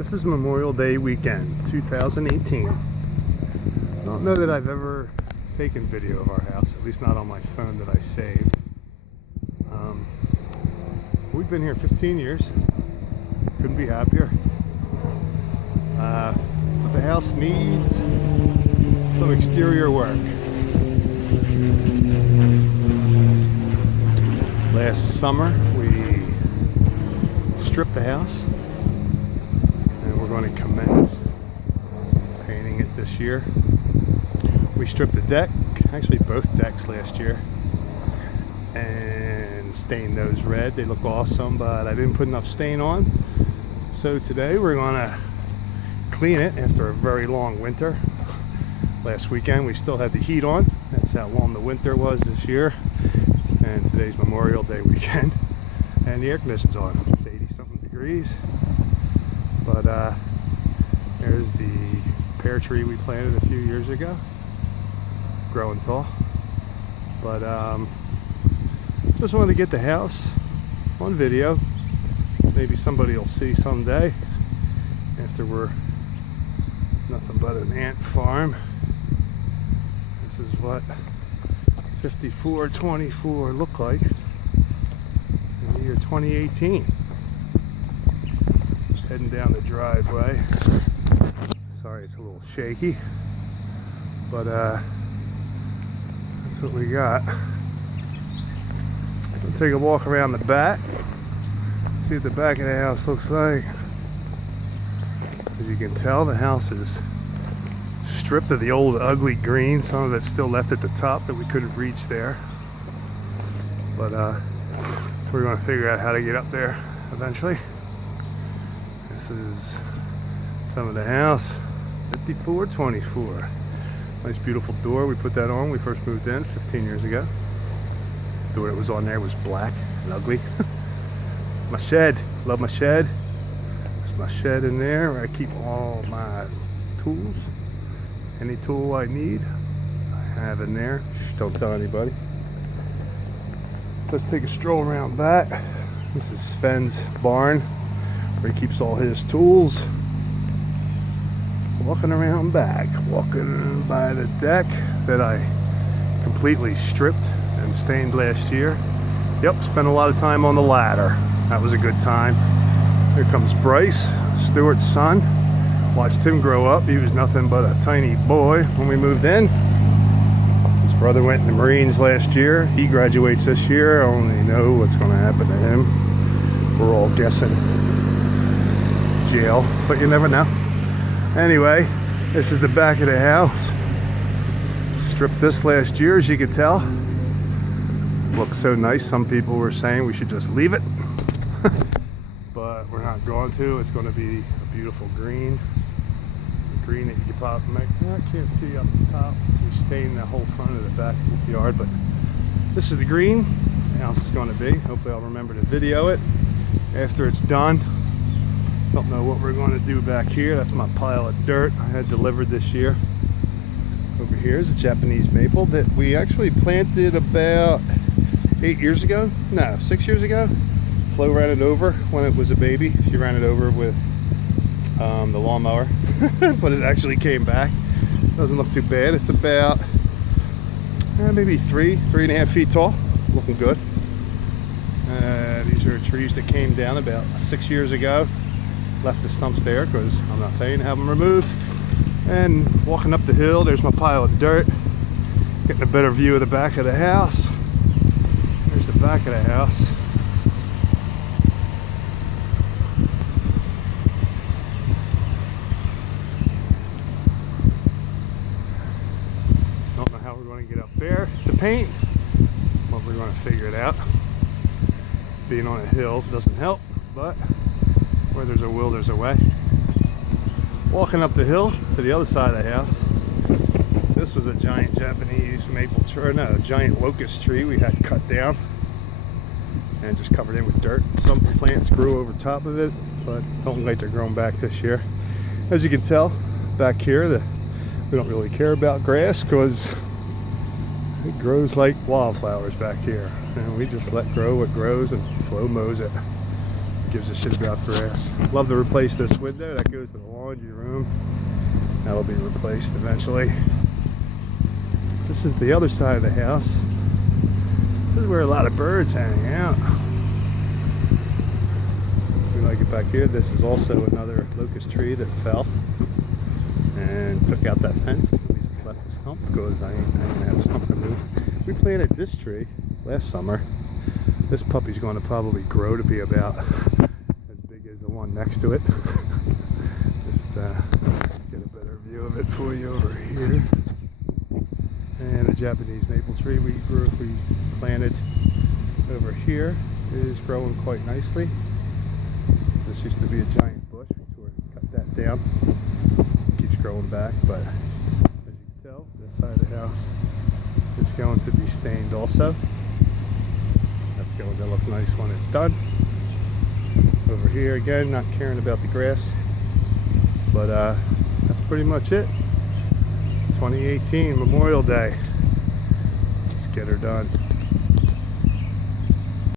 This is Memorial Day weekend, 2018. I don't know that I've ever taken video of our house, at least not on my phone that I saved. We've been here 15 years. Couldn't be happier. But the house needs some exterior work. Last summer we stripped the house and we're going to commence painting it this year. We stripped the deck, actually both decks last year, and stained those red. They look awesome, but I didn't put enough stain on. So today we're going to clean it after a very long winter. Last weekend we still had the heat on. That's how long the winter was this year. And today's Memorial Day weekend. And the air conditioning's on. It's 80 something degrees. But there's the pear tree we planted a few years ago. Growing tall. But just wanted to get the house on video. Maybe somebody will see someday after we're nothing but an ant farm. This is what 5424 look like in the year 2018. Heading down the driveway. Sorry it's a little shaky, but that's what we got. We'll take a walk around the back, see what the back of the house looks like. As you can tell, the house is stripped of the old ugly green. Some of it's still left at the top that we couldn't reach there, but we're going to figure out how to get up there eventually. This is some of the house. 5424. Nice beautiful door. We put that on when we first moved in 15 years ago. The door that was on there was black and ugly. My shed, love my shed. There's my shed in there where I keep all my tools. Any tool I need, I have in there. Shh, don't tell anybody. Let's take a stroll around back. This is Sven's barn, where he keeps all his tools. Walking around back, walking by the deck that I completely stripped and stained last year. Yep, spent a lot of time on the ladder. That was a good time. Here comes Bryce, Stuart's son. Watched him grow up. He was nothing but a tiny boy when we moved in. His brother went in the Marines last year. He graduates this year. I only know what's going to happen to him. We're all guessing jail, but you never know. Anyway, this is the back of the house. Stripped this last year, as you can tell. Looks so nice. Some people were saying we should just leave it. But we're not going to. It's going to be a beautiful green. Green that you can pop and make. I can't see up the top. We stained the whole front of the back of the yard, but this is the green the house is going to be. Hopefully I'll remember to video it after it's done. Don't know what we're going to do back here. That's my pile of dirt I had delivered this year. Over here is a Japanese maple that we actually planted about 8 years ago. No, 6 years ago. Flo ran it over when it was a baby. She ran it over with the lawnmower, but it actually came back. Doesn't look too bad. It's about maybe 3.5 feet tall. Looking good. These are trees that came down about 6 years ago. Left the stumps there because I'm not paying to have them removed. And walking up the hill, there's my pile of dirt. Getting a better view of the back of the house. There's the back of the house. Don't know how we're going to get up there to paint, but we're going to figure it out. Being on a hill doesn't help, but where there's a will, there's a way. Walking up the hill to the other side of the house. This was a giant Japanese maple tree, no, a giant locust tree we had cut down and just covered in with dirt. Some plants grew over top of it, but don't look like they're growing back this year. As you can tell, back here, we don't really care about grass because it grows like wildflowers back here. And we just let grow what grows and Flo mows it. gives a shit about grass. Love to replace this window. That goes to the laundry room. That'll be replaced eventually. This is the other side of the house. This is where a lot of birds hang out. We like it back here. This is also another locust tree that fell and took out that fence. We just left the stump because I ain't gonna have a stump removed. We planted this tree last summer. This puppy's going to probably grow to be about as big as the one next to it. Just get a better view of it for you over here. And a Japanese maple tree we planted over here is growing quite nicely. This used to be a giant bush. We cut that down. It keeps growing back, but as you can tell, this side of the house is going to be stained also. That's going to look nice when it's done. Over here again, not caring about the grass, but that's pretty much it. 2018 Memorial Day. Let's get her done.